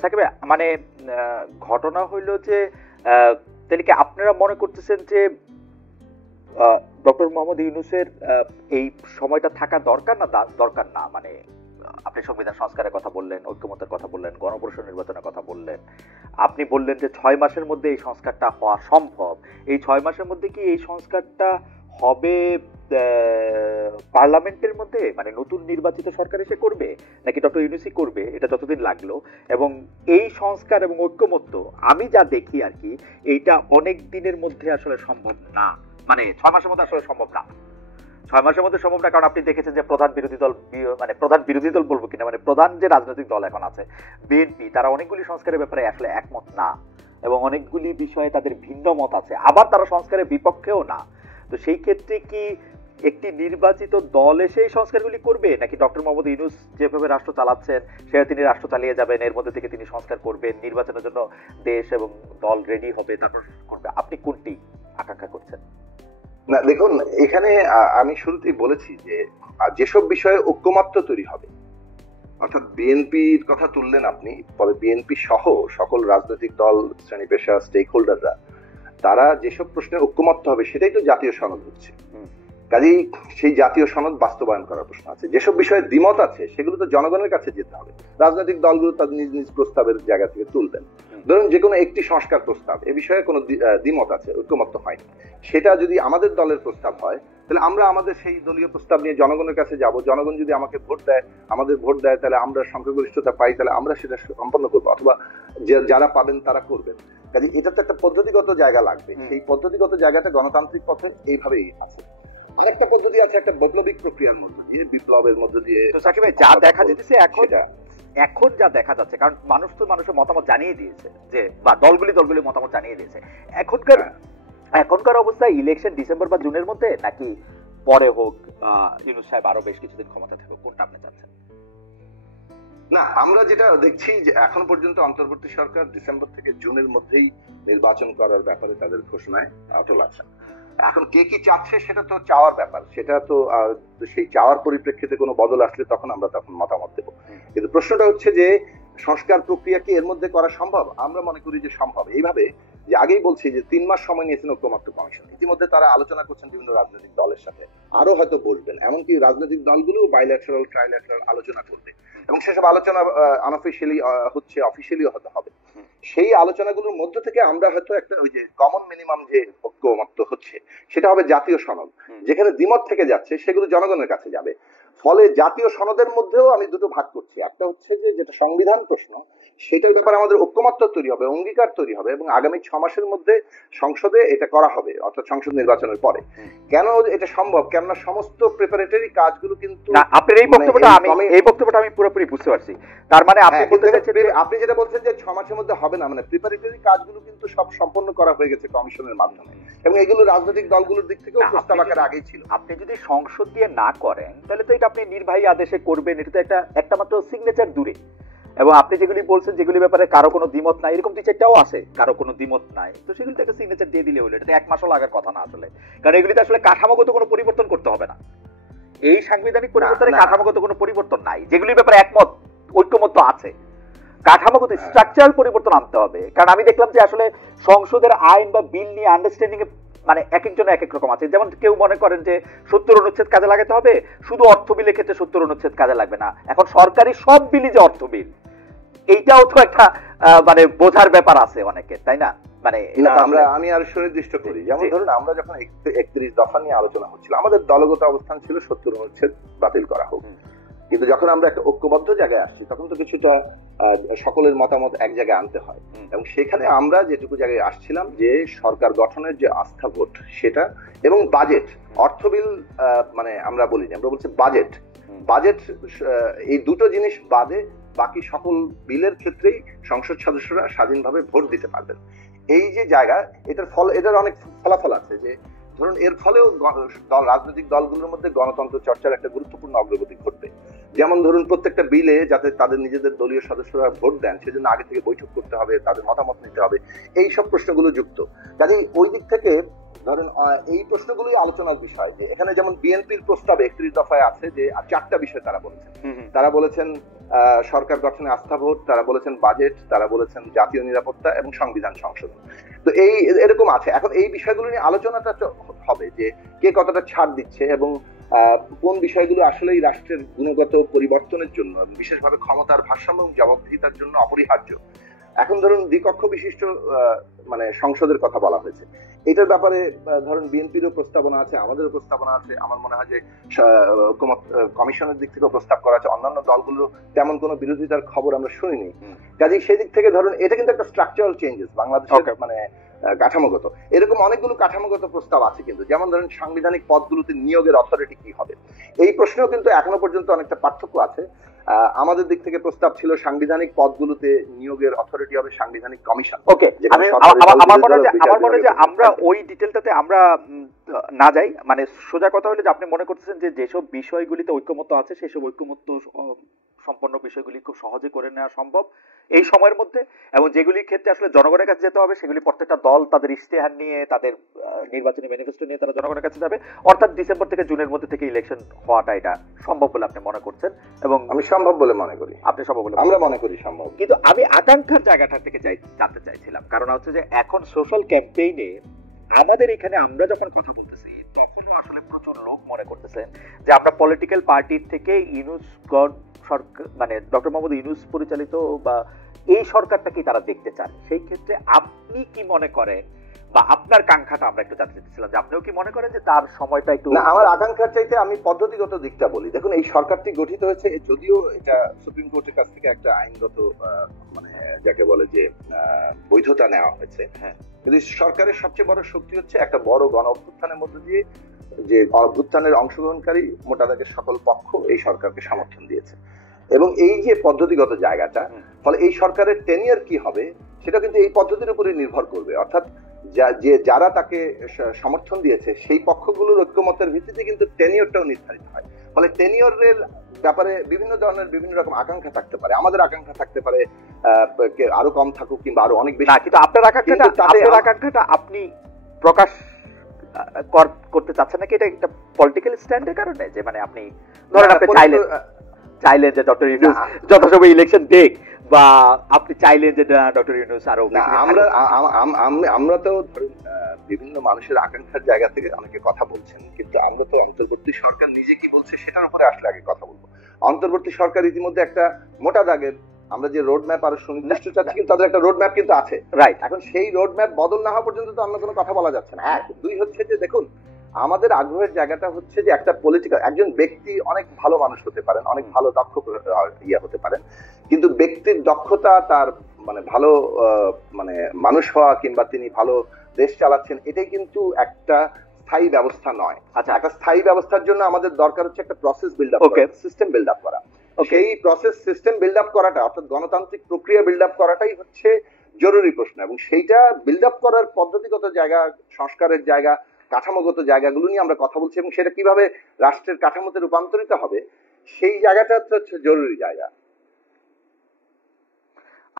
সাকিব ভাই, মানে ঘটনা হইল যে তাহলে কি আপনারা মনে করতেছেন যে ডক্টর মোহাম্মদ ইউনূসের এই সময়টা থাকা দরকার না দরকার না? মানে আপনি সংবিধান সংস্কারের কথা বললেন, ঐক্যমত্যের কথা বললেন, গণপরিষদ নির্বাচনের কথা বললেন, আপনি বললেন যে 6 মাসের মধ্যে এই সংস্কারটা হওয়া সম্ভব। এই 6 মাসের মধ্যে কি এই সংস্কারটা হবে পার্লামেন্টের মধ্যে, মানে নতুন নির্বাচিত সরকার এসে করবে, নাকি ডক্টর ইউনূসই করবে? এটা যতদিন লাগলো, এবং এই সংস্কার এবং ঐক্যমত্য আমি যা দেখি আর কি, এইটা অনেক দিনের মধ্যে আসলে সম্ভব না। মানে 6 মাসের মধ্যে আসলে সম্ভব না। 6 মাসের মধ্যে সম্ভব না, কারণ আপনি দেখেছেন যে প্রধান বিরোধী দল, মানে প্রধান বিরোধী দল বলবো কিনা, মানে প্রধান যে রাজনৈতিক দল এখন আছে বিএনপি, তারা অনেকগুলি সংস্কারের ব্যাপারে আসলে একমত না, এবং অনেকগুলি বিষয়ে তাদের ভিন্ন মত আছে, আবার তারা সংস্কারের বিপক্ষেও না। তো সেই ক্ষেত্রে কি একটি নির্বাচিত দল এসে এই সংস্কারগুলি করবে, নাকি ডক্টর মোহাম্মদ ইউনূস যেভাবে রাষ্ট্র চালাচ্ছেন সেভাবে তিনি রাষ্ট্র চালিয়ে যাবেন, এর মধ্যে থেকে তিনি সংস্কার করবেন, নির্বাচনের জন্য দেশ এবং দল রেডি হবে, তারপর করবে? আপনি কোনটি আকাঙ্ক্ষা করছেন? না দেখুন, এখানে আমি শুরুতেই বলেছি যে যেসব বিষয়ে ঐক্যমত্য তৈরি হবে, অর্থাৎ বিএনপির কথা তুললেন আপনি, পরে বিএনপি সহ সকল রাজনৈতিক দল, শ্রেণী পেশা, স্টেক হোল্ডাররা, তারা যেসব প্রশ্নে ঐক্যমত্য হবে সেটাই তো জাতীয় সনদ হচ্ছে। কাজেই সেই জাতীয় সনদ বাস্তবায়ন করার প্রশ্ন আছে। যেসব বিষয়ে দ্বিমত আছে সেগুলো তো জনগণের কাছে যেতে হবে। রাজনৈতিক দলগুলো তাদের নিজ নিজ প্রস্তাবের জায়গা থেকে তুলবেন। ধরুন যে কোনো একটি সংস্কার প্রস্তাব, এ বিষয়ে কোনো দ্বিমত আছে, ঐক্যমত্য হয়নি, সেটা যদি আমাদের দলের প্রস্তাব হয়, তাহলে আমরা আমাদের সেই দলীয় প্রস্তাব নিয়ে জনগণের কাছে যাব। জনগণ যদি আমাকে ভোট দেয়, আমাদের ভোট দেয়, তাহলে আমরা সংখ্যাগরিষ্ঠতা পাই, তাহলে আমরা সেটা সম্পন্ন করবো, অথবা যারা পাবেন তারা করবেন। কাজে এটা তো একটা পদ্ধতিগত জায়গা লাগবে। সেই পদ্ধতিগত জায়গাটা গণতান্ত্রিক পথে এইভাবেই আছে। একটা পদ্ধতি আছে একটা বৈপ্লবিক প্রক্রিয়ার মধ্যে দিয়ে, বিপ্লবের মধ্যে দিয়ে। সাকিব ভাই, যা দেখা যেতেছে এখন যা দেখা যাচ্ছে, কারণ মানুষ তো মানুষের মতামত জানিয়ে দিয়েছে, যে বা দলগুলি মতামত জানিয়ে দিয়েছে, এখনকার অবস্থায় ইলেকশন ডিসেম্বর বা জুনের মধ্যে, নাকি পরে হোক, ইউনূস সাহেব আরো বেশ কিছুদিন ক্ষমতা থাকুক, কোনটা আপনি চাচ্ছেন? না, আমরা যেটা দেখছি যে এখন পর্যন্ত অন্তর্বর্তী সরকার ডিসেম্বর থেকে জুনের মধ্যেই নির্বাচন করার ব্যাপারে তাদের ঘোষণায় অটল আছেন। এখন কে কি চাচ্ছে সেটা তো চাওয়ার ব্যাপার, সেটা তো সেই চাওয়ার পরিপ্রেক্ষিতে কোনো বদল আসলে তখন মতামত দেবো। কিন্তু প্রশ্নটা হচ্ছে যে সংস্কার প্রক্রিয়া কি এর মধ্যে করা সম্ভব? আমরা মনে করি যে সম্ভব। এইভাবে যে আগেই বলছি যে 3 মাস সময় নিয়েছেন ঐক্যমত্য কমিশন, ইতিমধ্যে তারা আলোচনা করছেন বিভিন্ন রাজনৈতিক দলের সাথে, আরো হয়তো বসবেন, এমনকি রাজনৈতিক দলগুলো বাইল্যাটারাল ট্রাইল্যাটারাল আলোচনা করবে, এবং সেসব আলোচনা আনঅফিশিয়ালি হচ্ছে, অফিসিয়ালি হতে হবে। সেই আলোচনাগুলোর মধ্য থেকে আমরা হয়তো একটা ওই যে কমন মিনিমাম যে ঐক্যমত্য হচ্ছে সেটা হবে জাতীয় সনদ, যেখানে দ্বিমত থেকে যাচ্ছে সেগুলো জনগণের কাছে যাবে। ফলে জাতীয় সনদের মধ্যেও আমি দুটো ভাগ করছি। একটা হচ্ছে যে যেটা সংবিধান প্রশ্ন, সেটার ব্যাপারে আমাদের ঐক্যমত্য তৈরি হবে, অঙ্গীকার তৈরি হবে, এবং আগামী 6 মাসের মধ্যে সংসদে এটা করা হবে, অর্থাৎ সংসদ নির্বাচনের পরে। কেন এটা সম্ভব? কেননা সমস্ত প্রিপারেটরি কাজগুলো কিন্তু, আপনার এই বক্তব্যটা আমি পুরোপুরি বুঝতে পারছি। তার মানে আপনি বলতে চাইছেন, আপনি যেটা বলছেন যে 6 মাসের মধ্যে হবে না, মানে প্রিপারেটরি কাজগুলো কিন্তু সব সম্পন্ন করা হয়ে গেছে কমিশনের মাধ্যমে, এবং এগুলো রাজনৈতিক দলগুলোর দিক থেকেও প্রস্তাব আকারে আগেই ছিল। আপনি যদি সংসদ দিয়ে না করেন, তাহলে তো এটা আপনি নির্বাহী আদেশে করবেন, এটা তো একটা মাত্র সিগনেচার দূরে। এবং আপনি যেগুলি বলছেন, যেগুলি ব্যাপারে কারো কোনো দ্বিমত নাই, এরকম 2-4টাও আছে কারো কোনো দ্বিমত নাই, তো সেগুলিতে একটা সিগনেচার দিয়ে দিলে হলো। এটা 1 মাসও লাগার কথা না আসলে, কারণ এগুলিতে আসলে কাঠামোগত কোনো পরিবর্তন করতে হবে না। এই সাংবিধানিক পরিবর্তনে কাঠামোগত কোনো পরিবর্তন নাই, যেগুলির ব্যাপারে একমত ঐক্যমত্য আছে। কাঠামোগত স্ট্রাকচারাল পরিবর্তন আনতে হবে। কারণ আমি দেখলাম যে আসলে সংসদের আইন বা বিল নিয়ে আন্ডারস্ট্যান্ডিং এ মানে এক একজন এক এক রকম আছে। যেমন কেউ মনে করেন যে 70 অনুচ্ছেদ কাজে লাগাতে হবে, শুধু অর্থ বিলের ক্ষেত্রে 70 অনুচ্ছেদ কাজে লাগবে না। এখন সরকারি সব বিলই যে অর্থ বিল, এইটাও তো একটা মানে বোঝার ব্যাপার আছে অনেকের, তাই না? মানে আমি আরো সুনির্দিষ্ট করি। যেমন ধরুন, আমরা যখন 31 দফা নিয়ে আলোচনা হচ্ছিল, আমাদের দলগত অবস্থান ছিল 70 অনুচ্ছেদ বাতিল করা হোক। কিন্তু যখন আমরা একটা ঐক্যবদ্ধ জায়গায় আসছি, তখন তো কিছুটা সকলের মতামত এক জায়গায় আনতে হয়, এবং সেখানে আমরা যেটুকু জায়গায় আসছিলাম যে সরকার গঠনের যে আস্থা ভোট সেটা, এবং বাজেট, অর্থ বিল, মানে আমরা বলি, আমরা বলছি বাজেট, এই দুটো জিনিস বাদে বাকি সকল বিলের ক্ষেত্রেই সংসদ সদস্যরা স্বাধীনভাবে ভোট দিতে পারবেন। এই যে জায়গা, এটার অনেক ফলাফল আছে। যে ধরুন, এর ফলেও রাজনৈতিক দলগুলোর মধ্যে গণতন্ত্র চর্চার একটা গুরুত্বপূর্ণ অগ্রগতি ঘটবে। যেমন ধরুন প্রত্যেকটা বিলে যাতে তাদের নিজেদের দলীয় সদস্যরা ভোট দেন সেজন্য আগে থেকে বৈঠক করতে হবে, তাদের মতামত নিতে হবে, এই সব প্রশ্নগুলো যুক্ত। কাজেই ওই দিক থেকে ধরেন এই প্রশ্নগুলোই আলোচনার বিষয়। যে এখানে যেমন বিএনপির প্রস্তাবে 31 দফায় আছে যে 4টা বিষয় তারা বলেছেন। তারা বলেছেন সরকার গঠনে আস্থা ভোট, তারা বলেছেন বাজেট, তারা বলেছেন জাতীয় নিরাপত্তা এবং সংবিধান সংশোধন। তো এই এরকম আছে। এখন এই বিষয়গুলো নিয়ে আলোচনাটা হবে যে কে কতটা ছাড় দিচ্ছে এবং কোন বিষয়গুলো আসলেই রাষ্ট্রের গুণগত পরিবর্তনের জন্য, বিশেষভাবে ক্ষমতার ভারসাম্য এবং জবাবদিহিতার জন্য অপরিহার্য। এখন ধরুন দ্বিকক্ষ বিশিষ্ট মানে সংসদের কথা বলা হয়েছে। এটার ব্যাপারে ধরুন বিএনপিরও প্রস্তাবনা আছে, আমাদেরও প্রস্তাবনা আছে। আমার মনে হয় যে কমিশনের দিক থেকেও প্রস্তাব করা আছে। অন্যান্য দলগুলো তেমন কোনো বিরোধিতার খবর আমরা শুনিনি। কাজেই সেই দিক থেকে ধরুন এটা কিন্তু একটা স্ট্রাকচারাল চেঞ্জেস বাংলাদেশের মানে কাঠামোগত। এরকম অনেকগুলো কাঠামোগত প্রস্তাব আছে কিন্তু, যেমন ধরেন সাংবিধানিক পদগুলোতে নিয়োগের অথরিটি কি হবে, এই প্রশ্নেও কিন্তু এখনো পর্যন্ত অনেকটা পার্থক্য আছে। আমাদের দিক থেকে প্রস্তাব ছিল সাংবিধানিক পদগুলোতে নিয়োগের অথরিটি হবে সাংবিধানিক কমিশন। ওকে, আমার মনে হয় যে আমরা ওই ডিটেলটাতে আমরা না যাই। মানে সোজা কথা হলো যে আপনি মনে করতেছেন যে যেসব বিষয়গুলিতে ঐক্যমত্য আছে সেসব ঐক্যমত্য সম্পন্ন বিষয়গুলি খুব সহজে করে নেওয়া সম্ভব এই সময়ের মধ্যে, এবং যেগুলির ক্ষেত্রে আসলে জনগণের কাছে যেতে হবে সেগুলি প্রত্যেকটা দল তাদের ইশতেহার নিয়ে, তাদের নির্বাচনী ম্যানিফেস্টো নিয়ে তারা জনগণের কাছে যাবে। অর্থাৎ ডিসেম্বর থেকে জুনের মধ্যে থেকে ইলেকশন হওয়াটা এটা সম্ভব বলে আপনি মনে করছেন? এবং আমি সম্ভব বলে মনে করি। আপনি সম্ভব বলে? আমরা মনে করি সম্ভব। কিন্তু আমি আকাঙ্ক্ষার জায়গাটা থেকে জানতে চাইছিলাম, কারণ হচ্ছে যে এখন সোশ্যাল ক্যাম্পেইনে আমাদের এখানে আমরা যখন কথা বলতেছি তখনও আসলে প্রচুর লোক মনে করতেছেন যে আমরা পলিটিক্যাল পার্টির থেকে ইউনূস সরকার, মানে ডক্টর মোহাম্মদ ইউনূস পরিচালিত বা এই সরকারটাকেই তারা দেখতে চান। সেই ক্ষেত্রে আপনি কি মনে করেন বা আপনার কাঙ্ক্ষাটা আমরা একটু জানতে চাচ্ছিলাম যে আপনিও কি মনে করেন যে তার সময়টা একটু? না, আমার আকাঙ্ক্ষার চাইতে আমি পদ্ধতিগত দিকটা বলি। দেখুন, এই সরকারটি গঠিত হয়েছে, যদিও এটা সুপ্রিম কোর্টের কাছ থেকে একটা আইনগত মানে যাকে বলে যে বৈধতা নেওয়া হয়েছে, কিন্তু সরকারের সবচেয়ে বড় শক্তি হচ্ছে একটা বড় গণ অভ্যুত্থানের মধ্যে দিয়ে যে অভ্যুত্থানের অংশগ্রহণকারী মোটা দাগের সকল পক্ষ এই সরকারকে সমর্থন দিয়েছে। এবং এই যে পদ্ধতিগত জায়গাটা, ফলে এই সরকারের টেনিয়ার কি হবে সেটা কিন্তু এই পদ্ধতির উপরে নির্ভর করবে। অর্থাৎ যারা তাকে সমর্থন দিয়েছে সেই পক্ষগুলোর ঐক্যমতের ভিত্তিতে কিন্তু টেনিয়রটাও নির্ধারিত হয়। ফলে টেনিয়রের ব্যাপারে বিভিন্ন ধরনের বিভিন্ন রকম আকাঙ্ক্ষা থাকতে পারে। আমাদের আকাঙ্ক্ষা থাকতে পারে আরো কম থাকুক কিংবা আরো অনেক বেশি। কিন্তু আপনার আকাঙ্ক্ষাটা আপনি প্রকাশ করতে চাচ্ছেন নাকি এটা একটা পলিটিক্যাল স্ট্যান্ডের কারণে? যে মানে আপনি ধরেন আপনি চাইলেন যে ডক্টর ইউনূস যথাসময়ে ইলেকশন দেখ, বা আপনি চাইলেন যে ডক্টর ইউনূস আরো? আমরা তো ধরুন বিভিন্ন মানুষের আকাঙ্ক্ষার জায়গা থেকে অনেকে কথা বলছেন, কিন্তু আমরা তো অন্তর্বর্তী সরকার নিজে কি বলছে সেটার উপরে আসলে আগে কথা বলবো। অন্তর্বর্তী সরকার ইতিমধ্যে একটা মোটা দাগের আমরা যে রোড ম্যাপ আরো সুনির্দিষ্ট চাচ্ছি, কিন্তু তাদের একটা রোড ম্যাপ কিন্তু আছে, রাইট? এখন সেই রোড ম্যাপ বদল না হওয়া পর্যন্ত তো আমরা কোনো কথা বলা যাচ্ছে না। দুই হচ্ছে যে দেখুন, আমাদের আগ্রহের জায়গাটা হচ্ছে যে একটা পলিটিক্যাল, একজন ব্যক্তি অনেক ভালো মানুষ হতে পারেন, অনেক ভালো দক্ষ হতে পারেন, কিন্তু ব্যক্তির দক্ষতা, তার মানে ভালো মানে মানুষ হওয়া কিংবা তিনি ভালো দেশ চালাচ্ছেন, এটাই কিন্তু একটা স্থায়ী ব্যবস্থা নয়। আচ্ছা, একটা স্থায়ী ব্যবস্থার জন্য আমাদের দরকার হচ্ছে একটা process build up, system build up করা। সেই প্রসেস সিস্টেম বিল্ড আপ করাটা, অর্থাৎ গণতান্ত্রিক প্রক্রিয়া বিল্ড আপ করাটাই হচ্ছে জরুরি প্রশ্ন। এবং সেইটা বিল্ড আপ করার পদ্ধতিগত জায়গা, সংস্কারের জায়গা, কাঠামোগত জায়গাগুলো নিয়ে আমরা কথা বলছি, এবং সেটা কিভাবে রাষ্ট্রের কাঠামোতে রূপান্তরিত হবে সেই জায়গাটা হচ্ছে জরুরি জায়গা।